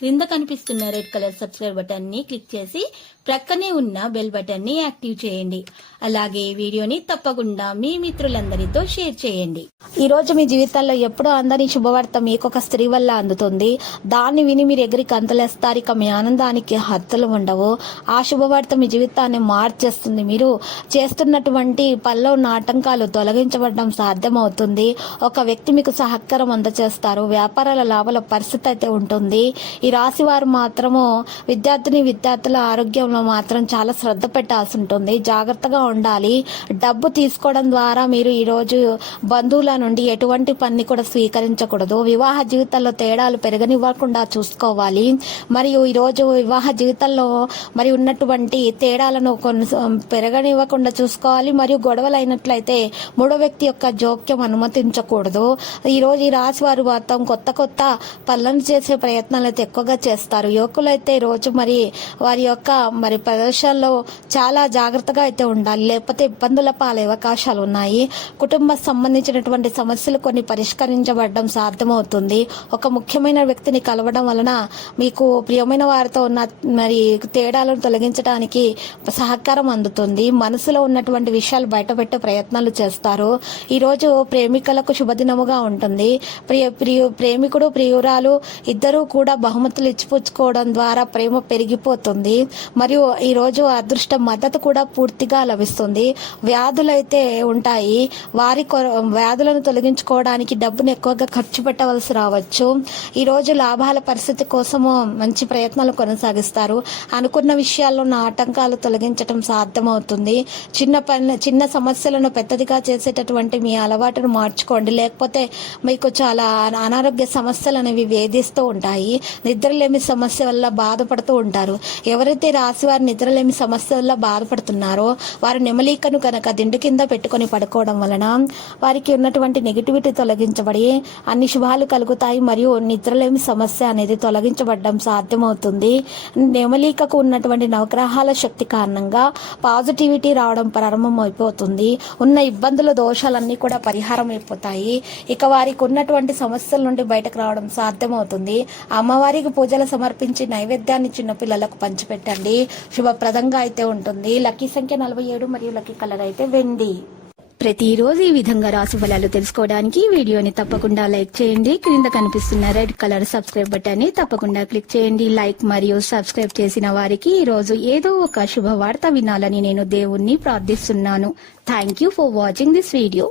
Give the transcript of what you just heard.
క్రింద కనిపిస్తున్న red colour subscribe బటన్ని క్లిక్ చేసి ప్రక్కనే ఉన్న బెల్ బటన్ని యాక్టివ్ చేయండి. అలాగే ఈ వీడియోని తప్పకుండా మీ మిత్రులందరితో షేర్ చేయండి. ఈ రోజు మీ జీవితాల్లో ఎప్పుడో అందని శుభవార్త మీకు ఒక స్త్రీ వల్ల అందుతుంది. దాన్ని విని మీరు ఎగిరి కంతలేస్తారు. ఇక మీ ఆనందానికి హద్దులు ఉండవు. ఆ శుభవార్త మీ జీవితాన్ని మార్చేస్తుంది. మీరు చేస్తున్నటువంటి పనిలో ఉన్న ఆటంకాలు తొలగించబడడం సాధ్యమవుతుంది. ఒక వ్యక్తి మీకు సహకారం అందజేస్తారు వ్యాపారాల లాభాల పరిస్థితి అయితే ఉంటుంది. ఈ రాశి వారు మాత్రము విద్యార్థిని విద్యార్థుల ఆరోగ్యంలో మాత్రం చాలా శ్రద్ధ పెట్టాల్సి ఉంటుంది. జాగ్రత్తగా ఉండాలి. డబ్బు తీసుకోవడం ద్వారా మీరు ఈరోజు బంధువుల నుండి ఎటువంటి పని కూడా స్వీకరించకూడదు. వివాహ జీవితంలో తేడాలు పెరగనివ్వకుండా చూసుకోవాలి. మరియు ఈరోజు వివాహ జీవితంలో మరి ఉన్నటువంటి తేడాలను కొన్ని పెరగనివ్వకుండా చూసుకోవాలి. మరియు గొడవలు అయినట్లయితే మూడో వ్యక్తి యొక్క జోక్యం అనుమతించకూడదు. ఈరోజు ఈ రాశి వారు మొత్తం కొత్త కొత్త పనులను చేసే ప్రయత్నాలు అయితే ఎక్కువగా చేస్తారు. యువకులు అయితే రోజు మరి వారి యొక్క మరి ప్రదేశాల్లో చాలా జాగ్రత్తగా అయితే ఉండాలి. లేకపోతే ఇబ్బందుల పాలే అవకాశాలు ఉన్నాయి. కుటుంబ సంబంధించినటువంటి సమస్యలు కొన్ని పరిష్కరించబడడం సాధ్యమవుతుంది. ఒక ముఖ్యమైన వ్యక్తిని కలవడం వలన మీకు ప్రియమైన వారితో ఉన్న మరి తేడాలను తొలగించడానికి సహకారం అందుతుంది. మనసులో ఉన్నటువంటి విషయాలు బయటపెట్టే ప్రయత్నాలు చేస్తారు. ఈరోజు ప్రేమికులకు శుభదినముగా ఉంటుంది. ప్రియ ప్రియ ప్రేమికుడు ప్రియురాలు ఇద్దరూ కూడా బహుమతులు ఇచ్చిపుచ్చుకోవడం ద్వారా ప్రేమ పెరిగిపోతుంది. మరియు ఈరోజు అదృష్ట మద్దతు కూడా పూర్తిగా లభిస్తుంది. వ్యాధులైతే ఉంటాయి. వారి కొర- వ్యాధులను తొలగించుకోవడానికి డబ్బును ఎక్కువగా ఖర్చు పెట్టవలసి రావచ్చు. ఈరోజు లాభాల పరిస్థితి కోసము మంచి ప్రయత్నాలు కొనసాగిస్తారు. అనుకున్న విషయాల్లో ఉన్న ఆటంకాలు తొలగించడం సాధ్యమవుతుంది. చిన్న పని చిన్న సమస్యలను పెద్దదిగా చేసేటటువంటి మీ అలవాటును మార్చుకోండి. లేకపోతే మీకు చాలా అనారోగ్య సమస్యలు అనేవి వేధిస్తూ ఉంటాయి. నిద్రలేమి సమస్య వల్ల బాధపడుతూ ఉంటారు. ఎవరైతే రాసి వారి నిద్రలేమి సమస్య వల్ల బాధపడుతున్నారో వారు నెమలికను కనుక దిండు కింద పెట్టుకొని పడుకోవడం వలన వారికి ఉన్నటువంటి నెగిటివిటీ తొలగించబడి అన్ని శుభాలు కలుగుతాయి మరియు నిద్రలేమి సమస్య అనేది తొలగించబడడం సాధ్యమవుతుంది. నెమలికకు ఉన్నటువంటి నవగ్రహాల శక్తి కారణంగా పాజిటివిటీ రావడం ప్రారంభం అయిపోతుంది. ఉన్న ఇబ్బందుల దోషాలన్నీ కూడా పరిహారం అయిపోతాయి. ఇక వారికి ఉన్నటువంటి సమస్యల నుండి బయటకు రావడం సాధ్యమవుతుంది. అమ్మవారికి పూజలు సమర్పించి నైవేద్యాన్ని చిన్నపిల్లలకు పంచిపెట్టండి. శుభప్రదంగా అయితే ఉంటుంది. లక్కీ సంఖ్య నలభై ఏడు మరియు లక్కీ కలర్ అయితే వెండి. ప్రతిరోజు ఈ విధంగా రాశి ఫలాలు తెలుసుకోవడానికి వీడియోని తప్పకుండా లైక్ చేయండి. క్రింద కనిపిస్తున్న రెడ్ కలర్ సబ్స్క్రైబ్ బటన్ని తప్పకుండా క్లిక్ చేయండి. లైక్ మరియు సబ్స్క్రైబ్ చేసిన వారికి ఈ రోజు ఏదో ఒక శుభవార్త వినాలని నేను దేవుణ్ణి ప్రార్థిస్తున్నాను. Thank you for watching this video